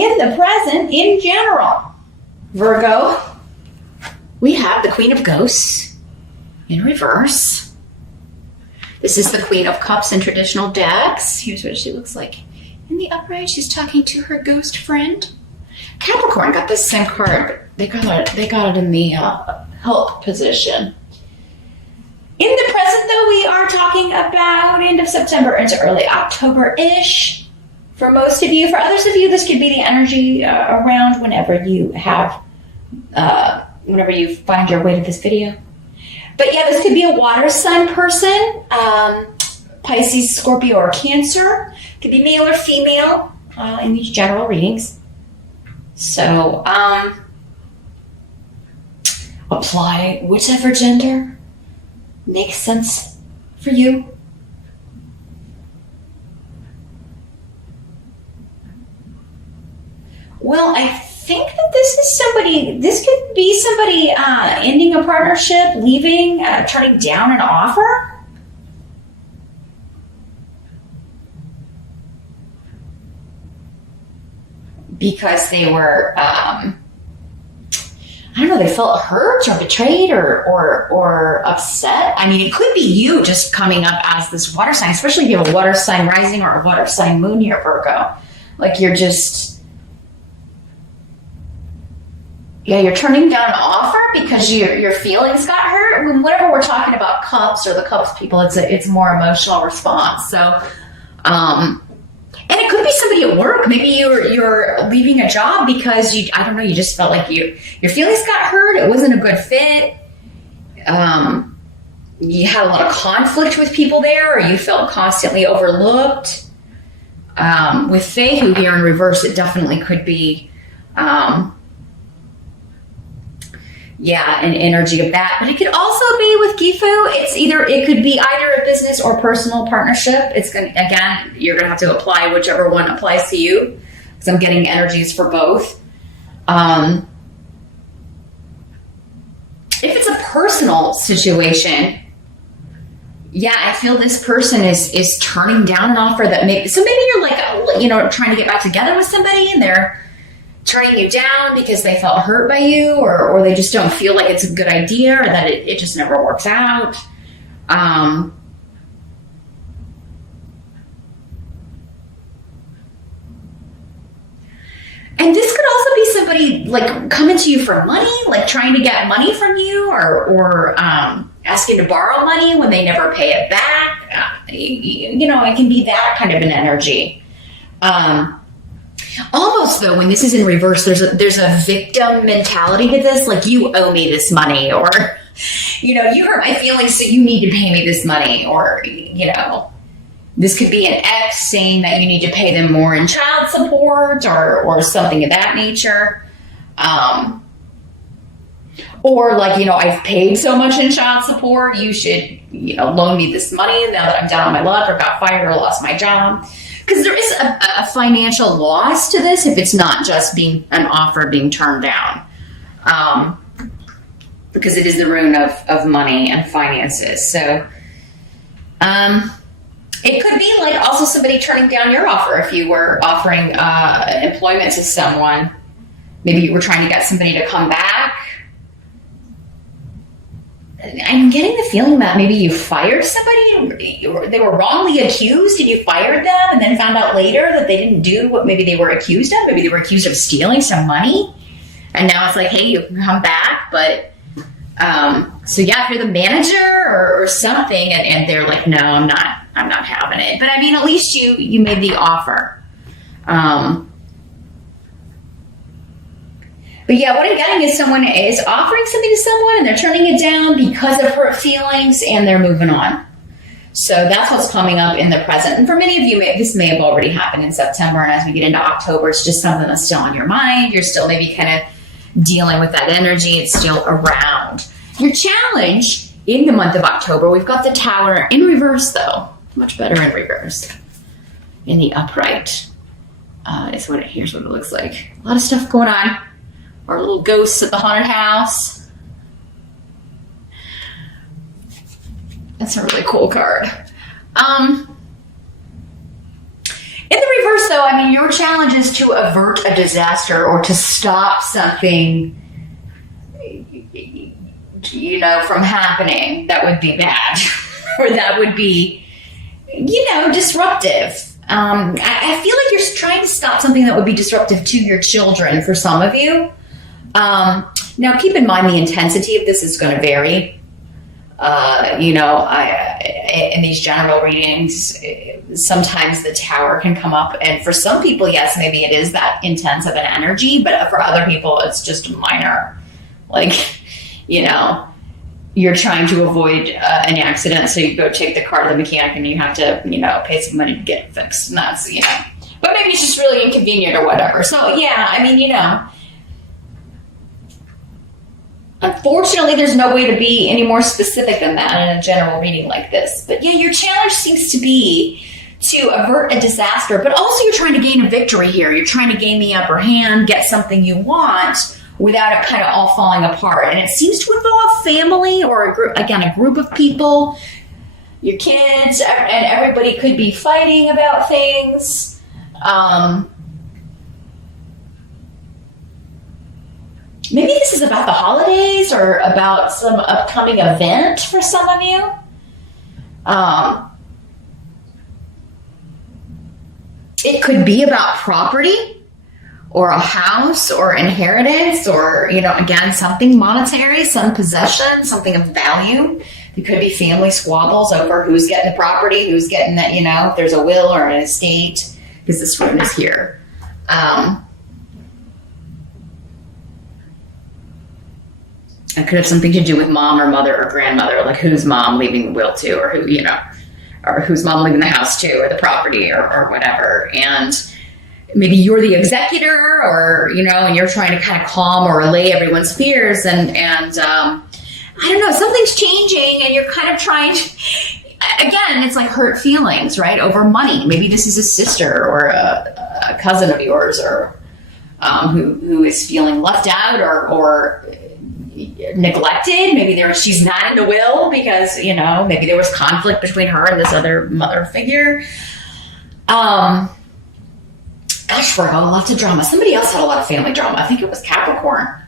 in the present in general. Virgo, we have the Queen of Ghosts in reverse. This is the Queen of Cups in traditional decks. Here's what she looks like in the upright. She's talking to her ghost friend. Capricorn got this same card, but they got it in the help position. In the present, though, we are talking about end of September into early October-ish. For most of you, for others of you, this could be the energy around whenever you find your way to this video. But yeah, this could be a water sign person, Pisces, Scorpio, or Cancer. Could be male or female in these general readings. So, apply whichever gender makes sense for you. Well, I think that this could be somebody ending a partnership, leaving, turning down an offer. Because they were, I don't know, they felt hurt or betrayed or upset. I mean, it could be you just coming up as this water sign, especially if you have a water sign rising or a water sign moon here, Virgo. Like you're just, you're turning down an offer because your feelings got hurt. Whenever we're talking about cups or the cups people, it's more emotional response. So, and it could be somebody at work. Maybe you're leaving a job because you just felt like your feelings got hurt. It wasn't a good fit. You had a lot of conflict with people there, or you felt constantly overlooked. With Fehu here in reverse, it definitely could be, an energy of that. But it could also be with Gifu. It could be either a business or personal partnership. You're gonna have to apply whichever one applies to you, because I'm getting energies for both. If it's a personal situation, I feel this person is turning down an offer that maybe you're like, trying to get back together with somebody and they're turning you down because they felt hurt by you, or they just don't feel like it's a good idea, or that it just never works out. And this could also be somebody like coming to you for money, like trying to get money from you, or asking to borrow money when they never pay it back. It can be that kind of an energy. Almost though, when this is in reverse, there's a victim mentality to this, like you owe me this money, or you hurt my feelings, so you need to pay me this money, or this could be an ex saying that you need to pay them more in child support, or something of that nature, or like I've paid so much in child support, you should loan me this money now that I'm down on my luck, or got fired, or lost my job. Because there is a financial loss to this if it's not just being an offer being turned down. Because it is the rune of money and finances. So it could be like also somebody turning down your offer if you were offering employment to someone. Maybe you were trying to get somebody to come back. I'm getting the feeling that maybe you fired somebody, they were wrongly accused and you fired them and then found out later that they didn't do what maybe they were accused of. Maybe they were accused of stealing some money. And now it's like, hey, you can come back. But, if you're the manager or something and they're like, no, I'm not having it. But I mean, at least you made the offer. But what I'm getting is someone is offering something to someone and they're turning it down because of hurt feelings and they're moving on. So that's what's coming up in the present. And for many of you, this may have already happened in September. And as we get into October, it's just something that's still on your mind. You're still maybe kind of dealing with that energy. It's still around. Your challenge in the month of October, we've got the Tower in reverse, though. Much better in reverse. In the upright. Here's what it looks like. A lot of stuff going on. Our little ghosts at the haunted house. That's a really cool card. In the reverse, though, I mean, your challenge is to avert a disaster or to stop something, from happening that would be bad or that would be, disruptive. I feel like you're trying to stop something that would be disruptive to your children for some of you. Now, keep in mind the intensity of this is going to vary. In these general readings, sometimes the tower can come up, and for some people, yes, maybe it is that intense of an energy, but for other people, it's just minor. Like, you're trying to avoid an accident, so you go take the car to the mechanic and you have to, pay some money to get it fixed. And that's, but maybe it's just really inconvenient or whatever. So, yeah, I mean, unfortunately, there's no way to be any more specific than that in a general reading like this. But yeah, your challenge seems to be to avert a disaster, but also you're trying to gain a victory here. You're trying to gain the upper hand, get something you want without it kind of all falling apart. And it seems to involve family or a group of people, your kids, and everybody could be fighting about things. Maybe this is about the holidays or about some upcoming event for some of you. It could be about property or a house or inheritance or, again, something monetary, some possession, something of value. It could be family squabbles over who's getting the property, who's getting that, if there's a will or an estate, because this room is here. It could have something to do with mom or mother or grandmother, like whose mom leaving the will to, or who, or whose mom leaving the house to, or the property or whatever. And maybe you're the executor or, and you're trying to kind of calm or allay everyone's fears. And I don't know, something's changing and you're kind of trying to, again, it's like hurt feelings, right? Over money. Maybe this is a sister or a cousin of yours or who is feeling left out or neglected. Maybe she's not in the will because, maybe there was conflict between her and this other mother figure. Gosh, Virgo, lots of drama. Somebody else had a lot of family drama. I think it was Capricorn. A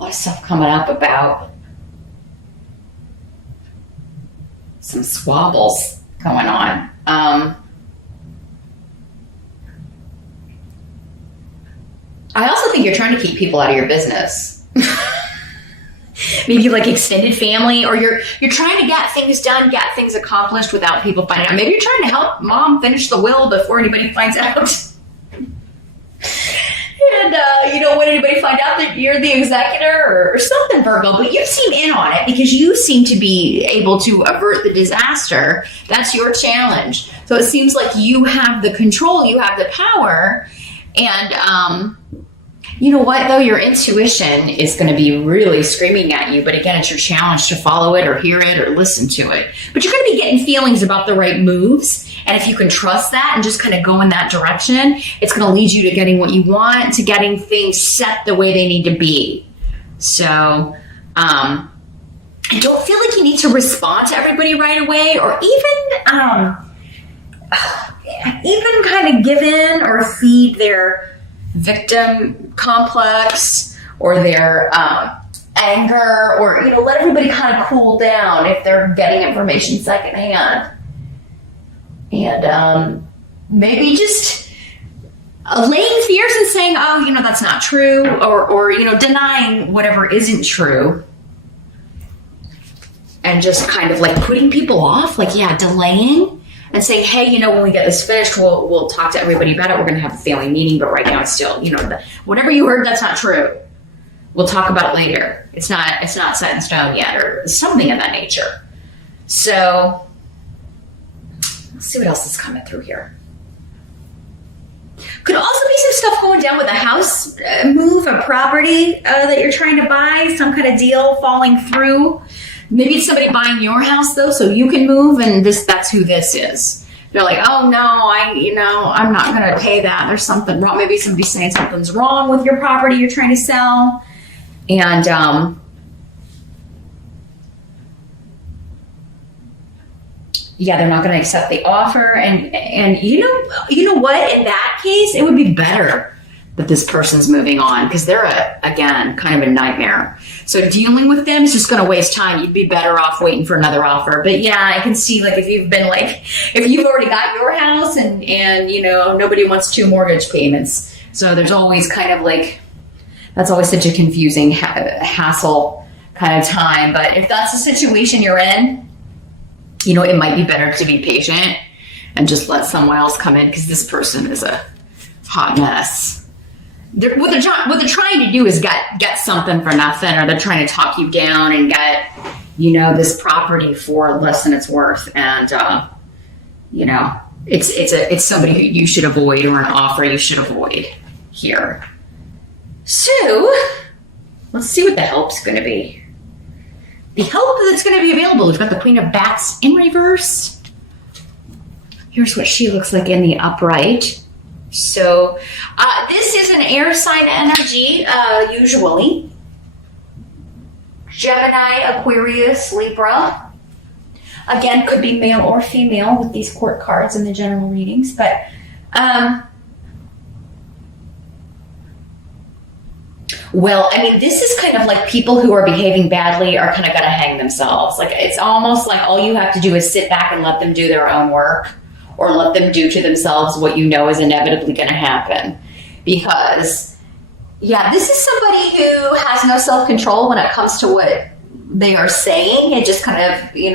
lot of stuff coming up about some squabbles going on. I also think you're trying to keep people out of your business. Maybe like extended family, or you're trying to get things done, get things accomplished without people finding out. Maybe you're trying to help mom finish the will before anybody finds out. And you don't want anybody to find out that you're the executor or something, Virgo, but you seem in on it because you seem to be able to avert the disaster. That's your challenge. So it seems like you have the control, you have the power, and you know what, though? Your intuition is going to be really screaming at you. But again, it's your challenge to follow it or hear it or listen to it. But you're going to be getting feelings about the right moves. And if you can trust that and just kind of go in that direction, it's going to lead you to getting what you want, to getting things set the way they need to be. So, I don't feel like you need to respond to everybody right away or even kind of give in or feed their victim complex or their anger, or let everybody kind of cool down if they're getting information secondhand, and maybe just allaying fears and saying, oh, that's not true, or denying whatever isn't true, and just kind of like putting people off, delaying. And saying, hey, when we get this finished, we'll talk to everybody about it. We're going to have a family meeting, but right now it's still, whatever you heard, that's not true. We'll talk about it later. It's not set in stone yet, or something of that nature. So let's see what else is coming through here. Could also be some stuff going down with a house move, a property that you're trying to buy, some kind of deal falling through. Maybe it's somebody buying your house, though, so you can move, and that's who this is. They're like, oh, no, I'm not going to pay that. There's something wrong. Maybe somebody's saying something's wrong with your property you're trying to sell. And, yeah, they're not going to accept the offer. And you know what? In that case, it would be better that this person's moving on, because they're again kind of a nightmare. So dealing with them is just going to waste time. You'd be better off waiting for another offer. But yeah, I can see, like, if you've already got your house and nobody wants 2 mortgage payments. So there's always kind of like, that's always such a confusing hassle kind of time. But if that's the situation you're in, it might be better to be patient and just let someone else come in, because this person is a hot mess. What they're trying to do is get something for nothing, or they're trying to talk you down and get, this property for less than it's worth. And, it's somebody who you should avoid, or an offer you should avoid here. So let's see what the help's going to be. The help that's going to be available, we've got the Queen of Bats in reverse. Here's what she looks like in the upright. So this is an air sign energy, usually. Gemini, Aquarius, Libra. Again, could be male or female with these court cards in the general readings. But this is kind of like people who are behaving badly are kind of going to hang themselves. Like, it's almost like all you have to do is sit back and let them do their own work, or let them do to themselves what you know is inevitably going to happen. Because, this is somebody who has no self-control when it comes to what they are saying. It just kind of, it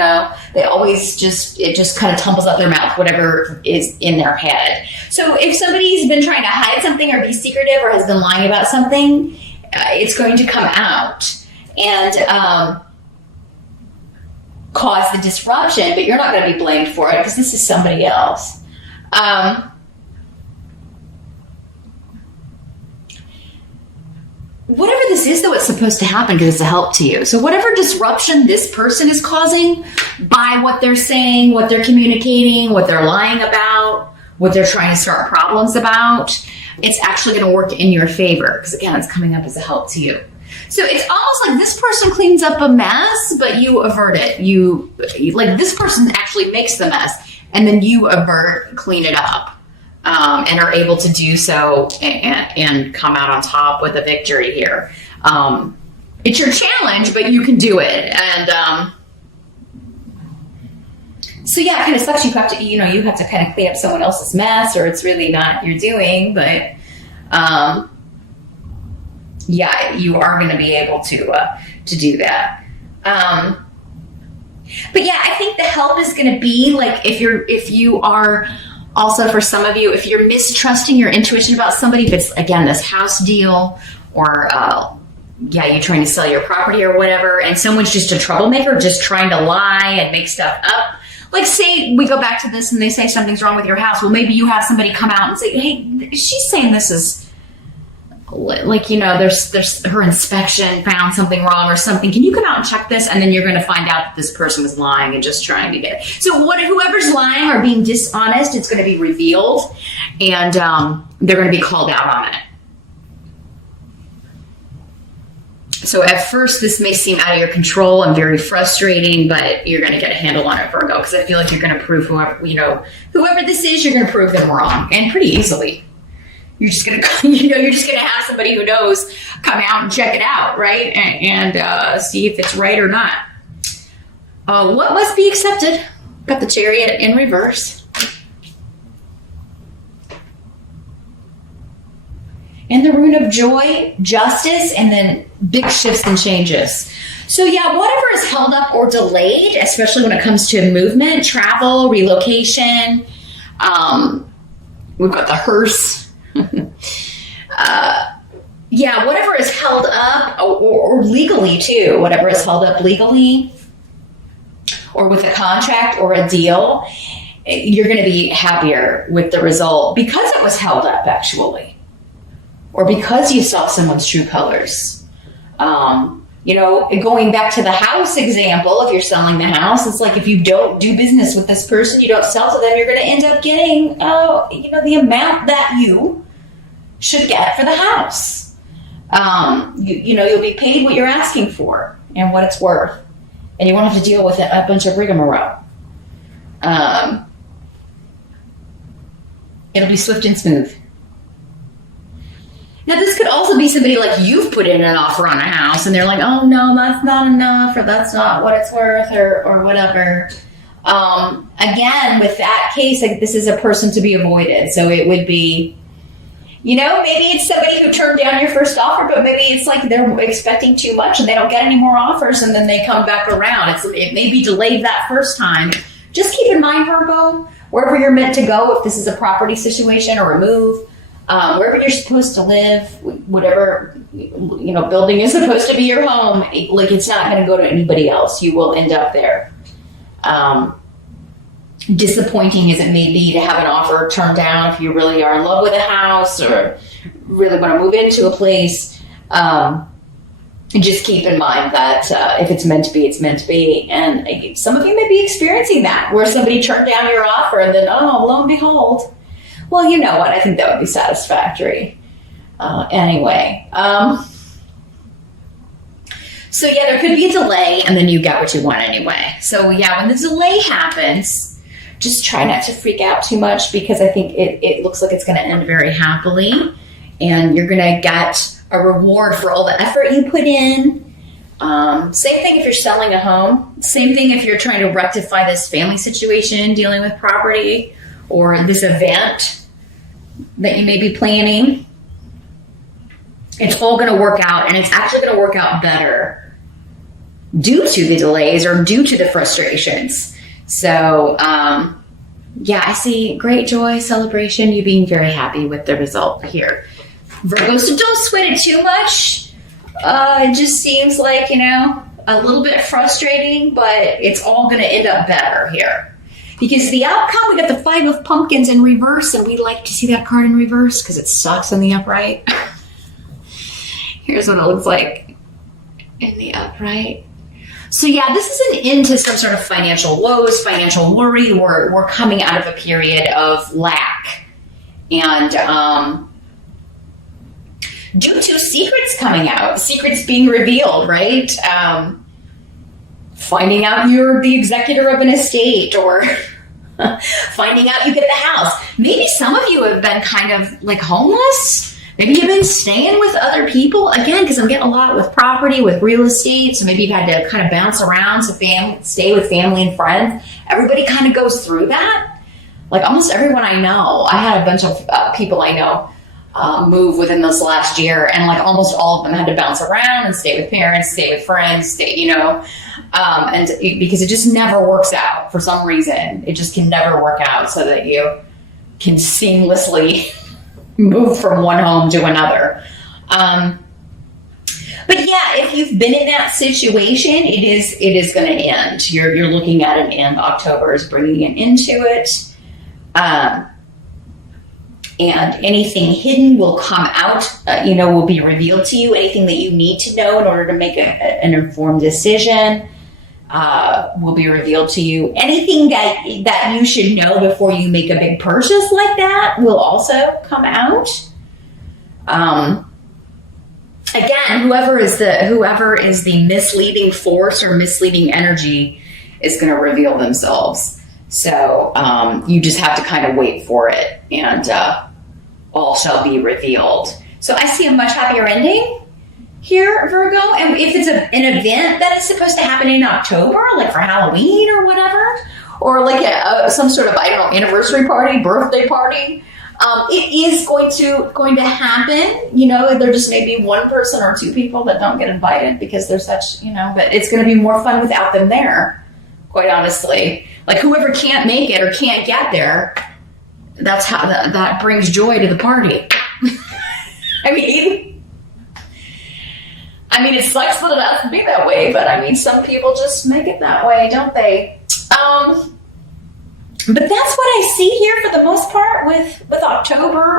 just kind of tumbles out their mouth, whatever is in their head. So if somebody's been trying to hide something or be secretive or has been lying about something, it's going to come out and cause the disruption, but you're not going to be blamed for it, because this is somebody else. Whatever this is, though, it's supposed to happen because it's a help to you. So whatever disruption this person is causing by what they're saying, what they're communicating, what they're lying about, what they're trying to start problems about, it's actually going to work in your favor, because, again, it's coming up as a help to you. So it's almost like this person cleans up a mess, but you avert it. This person actually makes the mess, and then you clean it up, and are able to do so and come out on top with a victory here. It's your challenge, but you can do it. And so yeah, it kind of sucks. You have to kind of clean up someone else's mess, or it's really not your doing, but you are going to be able to do that. But yeah, I think the help is going to be like, if you are also, for some of you, if you're mistrusting your intuition about somebody, if it's, again, this house deal, or you're trying to sell your property or whatever, and someone's just a troublemaker, just trying to lie and make stuff up. Like, say we go back to this and they say something's wrong with your house. Well, maybe you have somebody come out and say, hey, she's saying this is, there's her inspection found something wrong or something. Can you come out and check this? And then you're going to find out that this person was lying and just trying to get it. So whoever's lying or being dishonest, it's going to be revealed, and they're going to be called out on it. So at first, this may seem out of your control and very frustrating, but you're going to get a handle on it, Virgo, because I feel like you're going to prove whoever this is, you're going to prove them wrong, and pretty easily. You're just going to have somebody who knows come out and check it out, right? And see if it's right or not. What must be accepted? Got the Chariot in reverse. And the Rune of Joy, Justice, and then big shifts and changes. So yeah, whatever is held up or delayed, especially when it comes to movement, travel, relocation. We've got the hearse. Whatever is held up, or legally too, whatever is held up legally, or with a contract or a deal, you're going to be happier with the result because it was held up, actually, or because you saw someone's true colors. Going back to the house example, if you're selling the house, it's like, if you don't do business with this person, you don't sell to them, you're going to end up getting, the amount that you should get for the house. You'll be paid what you're asking for and what it's worth, and you won't have to deal with a bunch of rigmarole. It'll be swift and smooth. Now, this could also be somebody like you've put in an offer on a house and they're like, oh no, that's not enough, or that's not what it's worth, or whatever. Again, with that case, like, this is a person to be avoided. So it would be, maybe it's somebody who turned down your first offer, but maybe it's like they're expecting too much and they don't get any more offers, and then they come back around. It may be delayed that first time. Just keep in mind, Virgo, wherever you're meant to go, if this is a property situation or a move, wherever you're supposed to live, whatever, building is supposed to be your home, like, it's not going to go to anybody else. You will end up there. Disappointing as it may be to have an offer turned down if you really are in love with a house or really want to move into a place. Just keep in mind that if it's meant to be, it's meant to be. And some of you may be experiencing that, where somebody turned down your offer and then, lo and behold, well, you know what? I think that would be satisfactory. Anyway. So yeah, there could be a delay and then you get what you want anyway. So yeah, when the delay happens, just try not to freak out too much, because I think it looks like it's going to end very happily, and you're going to get a reward for all the effort you put in. Same thing if you're selling a home. Same thing if you're trying to rectify this family situation, dealing with property, or this event that you may be planning. It's all going to work out, and it's actually going to work out better due to the delays or due to the frustrations. So, yeah, I see great joy, celebration, you being very happy with the result here. Virgo, so don't sweat it too much. It just seems like, a little bit frustrating, but it's all going to end up better here. Because the outcome, we got the 5 of Pumpkins in reverse, and we like to see that card in reverse because it sucks in the upright. Here's what it looks like in the upright. So yeah, this is an end to some sort of financial woes, financial worry. We're coming out of a period of lack. And due to secrets coming out, secrets being revealed, right? Finding out you're the executor of an estate, or finding out you get the house. Maybe some of you have been kind of like homeless. Maybe you've been staying with other people, again, because I'm getting a lot with property, with real estate. So maybe you've had to kind of bounce around to stay with family and friends. Everybody kind of goes through that. Like almost everyone I know, I had a bunch of people I know move within this last year, and like almost all of them had to bounce around and stay with parents, stay with friends, and because it just never works out for some reason. It just can never work out so that you can seamlessly move from one home to another. But yeah, if you've been in that situation, it is going to end. You're looking at an end. October is bringing an end to it. And anything hidden will come out, will be revealed to you. Anything that you need to know in order to make an informed decision will be revealed to you. Anything that you should know before you make a big purchase like that will also come out. Again, whoever is the misleading force or misleading energy is going to reveal themselves. So you just have to kind of wait for it, and all shall be revealed. So I see a much happier ending here, Virgo. And if it's an event that is supposed to happen in October, like for Halloween or whatever, or like some sort of, anniversary party, birthday party, it is going to happen. There just may be one person or two people that don't get invited because they're such, but it's going to be more fun without them there, quite honestly. Like whoever can't make it or can't get there, that's how that brings joy to the party. I mean, it sucks that it has to be that way, but some people just make it that way, don't they? But that's what I see here for the most part with October.